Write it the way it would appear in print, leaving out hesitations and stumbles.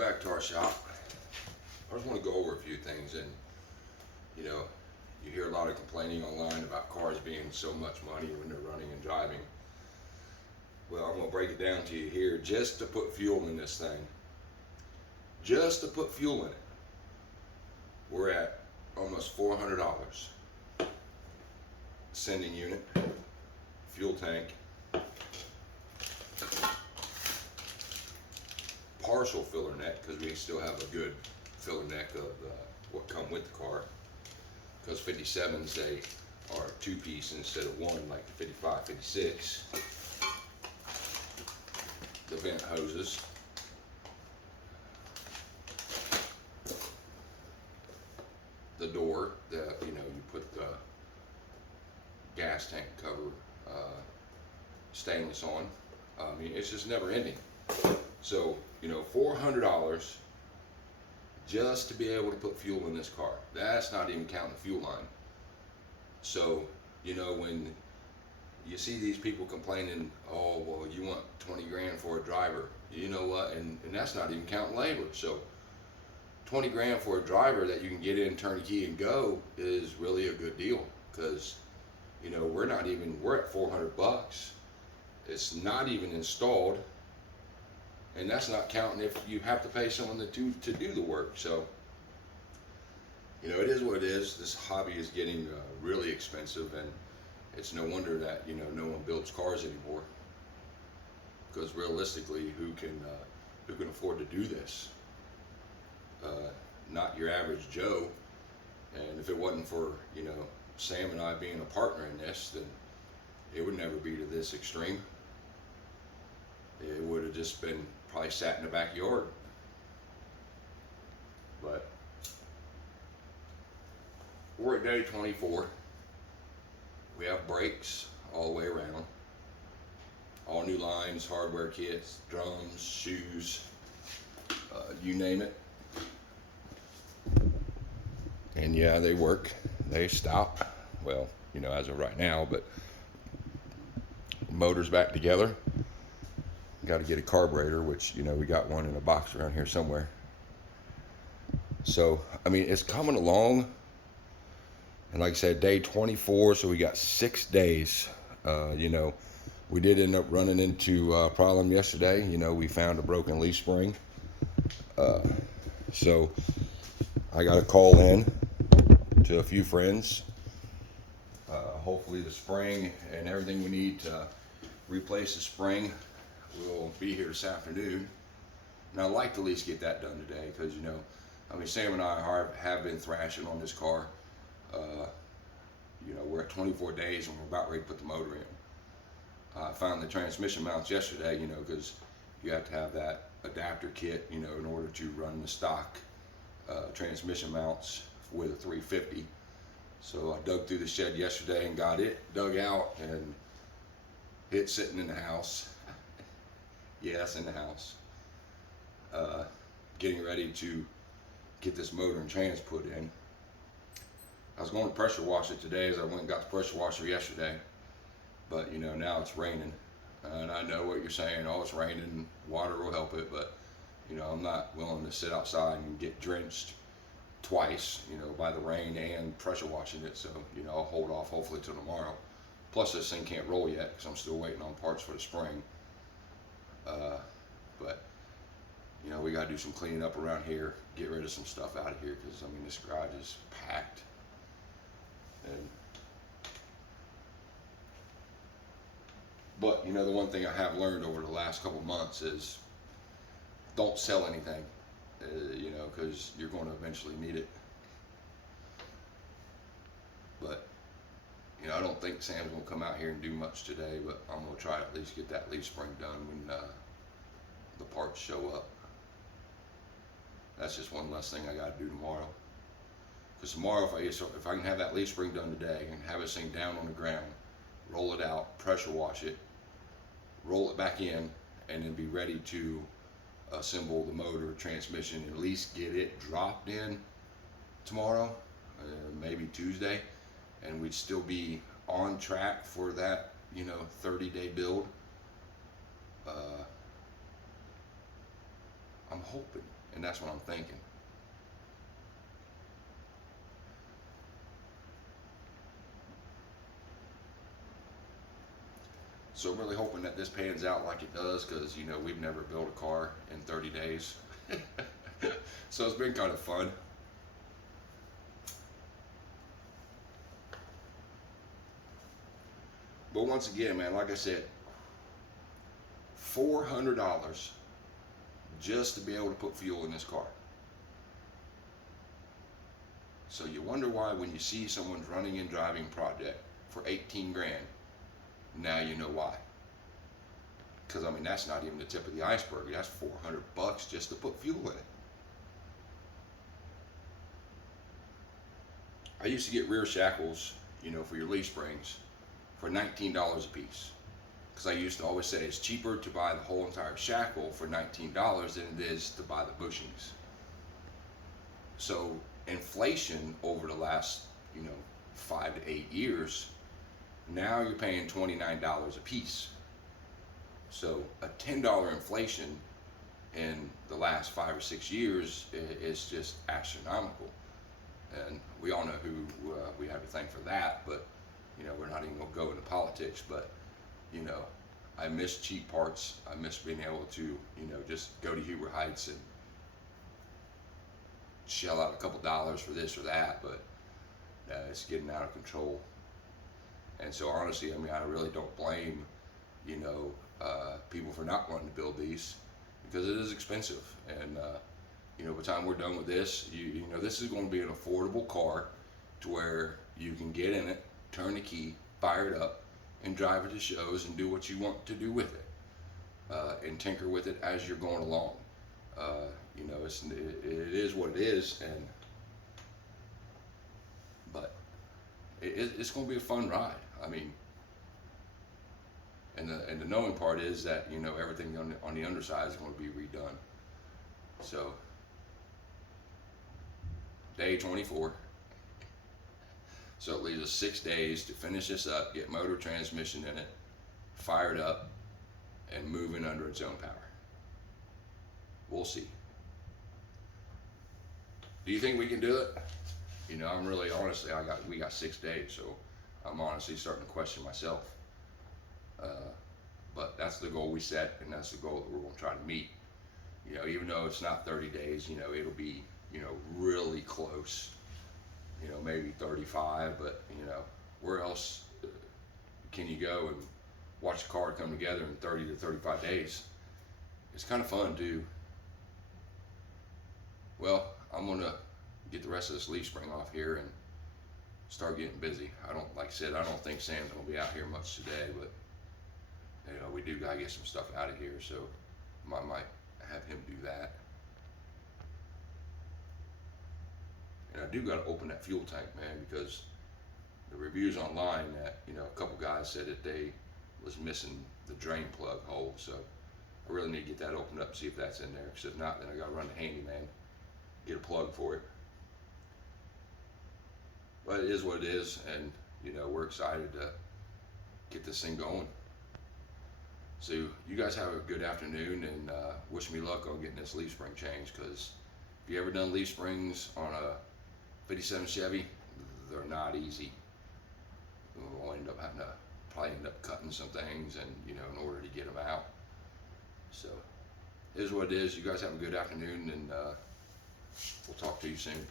back to our shop. I just want to go over a few things, and you know, you hear a lot of complaining online about cars being so much money when they're running and driving. Well, I'm gonna break it down to you here. Just to put fuel in this thing, just to put fuel in it, we're at almost $400. Sending unit, fuel tank, partial filler neck, because we still have a good filler neck of what come with the car, because 57s, they are two-piece instead of one like the 55, 56. The vent hoses, the door that you put the gas tank cover stainless on. I mean, it's just never ending. So $400 just to be able to put fuel in this car. That's not even counting the fuel line. So when you see these people complaining, oh well, you want 20 grand for a driver, you know what, and that's not even counting labor. So 20 grand for a driver that you can get in, turn the key and go is really a good deal, because we're at 400 bucks. It's not even installed, and that's not counting if you have to pay someone to do the work. So it is what it is. This hobby is getting really expensive, and it's no wonder that no one builds cars anymore, because realistically, who can afford to do this? Not your average Joe. And if it wasn't for Sam and I being a partner in this, then it would never be to this extreme. It would have just been probably sat in the backyard. But we're at day 24. We have brakes all the way around. All new lines, hardware kits, drums, shoes, you name it. And yeah, they work. They stop. Well, as of right now, but motor's back together. Got to get a carburetor, which we got one in a box around here somewhere. So I mean, it's coming along, and like I said, day 24, so we got 6 days. We did end up running into a problem yesterday. We found a broken leaf spring, so I got a call in to a few friends. Hopefully the spring and everything we need to replace the spring will be here this afternoon. And I'd like to at least get that done today, because Sam and I have been thrashing on this car. We're at 24 days and we're about ready to put the motor in. I found the transmission mounts yesterday, because you have to have that adapter kit, in order to run the stock transmission mounts with a 350. So I dug through the shed yesterday and got it dug out, and it's sitting in the house. Yeah, it's in the house. Getting ready to get this motor and trans put in. I was going to pressure wash it today, as I went and got the pressure washer yesterday. But now it's raining, and I know what you're saying. Oh, it's raining, water will help it, but I'm not willing to sit outside and get drenched twice, by the rain and pressure washing it. So I'll hold off hopefully till tomorrow. Plus this thing can't roll yet, because I'm still waiting on parts for the spring. But we got to do some cleaning up around here, get rid of some stuff out of here, because this garage is packed. But the one thing I have learned over the last couple months is don't sell anything, because you're going to eventually need it. But I don't think Sam's going to come out here and do much today, but I'm going to try to at least get that leaf spring done when the parts show up. That's just one less thing I got to do tomorrow. Because tomorrow, if I can have that leaf spring done today and have this thing down on the ground, roll it out, pressure wash it, roll it back in, and then be ready to assemble the motor, transmission, and at least get it dropped in tomorrow, maybe Tuesday, and we'd still be on track for that 30-day build. I'm hoping. And that's what I'm thinking. So I'm really hoping that this pans out like it does, because you know we've never built a car in 30 days. So it's been kind of fun. But once again, man, like I said, $400 just to be able to put fuel in this car. So you wonder why when you see someone's running and driving project for 18 grand, now you know why. Because I mean, that's not even the tip of the iceberg. That's $400 just to put fuel in it. I used to get rear shackles, you know, for your leaf springs for $19 a piece. Because I used to always say it's cheaper to buy the whole entire shackle for $19 than it is to buy the bushings. So inflation over the last, you know, 5 to 8 years, now you're paying $29 a piece. So a $10 inflation in the last 5 or 6 years is just astronomical. And we all know who we have to thank for that, but you know, we're not even gonna go into politics. But you know, I miss cheap parts. I miss being able to, you know, just go to Huber Heights and shell out a couple dollars for this or that. But it's getting out of control. And so honestly, I mean, I really don't blame, you know, people for not wanting to build these, because it is expensive. And you know, by the time we're done with this, you know, this is going to be an affordable car to where you can get in it, turn the key, fire it up, and drive it to shows and do what you want to do with it, and tinker with it as you're going along. You know, it is what it is, and but it's going to be a fun ride. I mean, and the knowing part is that, you know, everything on the underside is going to be redone. So day 24. So it leaves us 6 days to finish this up, get motor, transmission in it, fire it up, and move in under its own power. We'll see. Do you think we can do it? You know, I'm really honestly, we got 6 days, so I'm honestly starting to question myself. But that's the goal we set, and that's the goal that we're going to try to meet. You know, even though it's not 30 days, you know, it'll be, you know, really close. You know, maybe 35, but you know, where else can you go and watch the car come together in 30 to 35 days? It's kind of fun too. Well, I'm gonna get the rest of this leaf spring off here and start getting busy. Like I said, I don't think Sam's gonna be out here much today, but you know, we do gotta get some stuff out of here, so I might have him do that. And I do got to open that fuel tank, man, because the reviews online that, you know, a couple guys said that they was missing the drain plug hole. So I really need to get that opened up and see if that's in there. Because if not, then I got to run the handyman, get a plug for it. But it is what it is, and you know, we're excited to get this thing going. So you guys have a good afternoon, and wish me luck on getting this leaf spring changed. Because if you ever done leaf springs on a 57 Chevy, they're not easy. We'll probably end up cutting some things, and you know, in order to get them out. So it is what it is. You guys have a good afternoon, and we'll talk to you soon.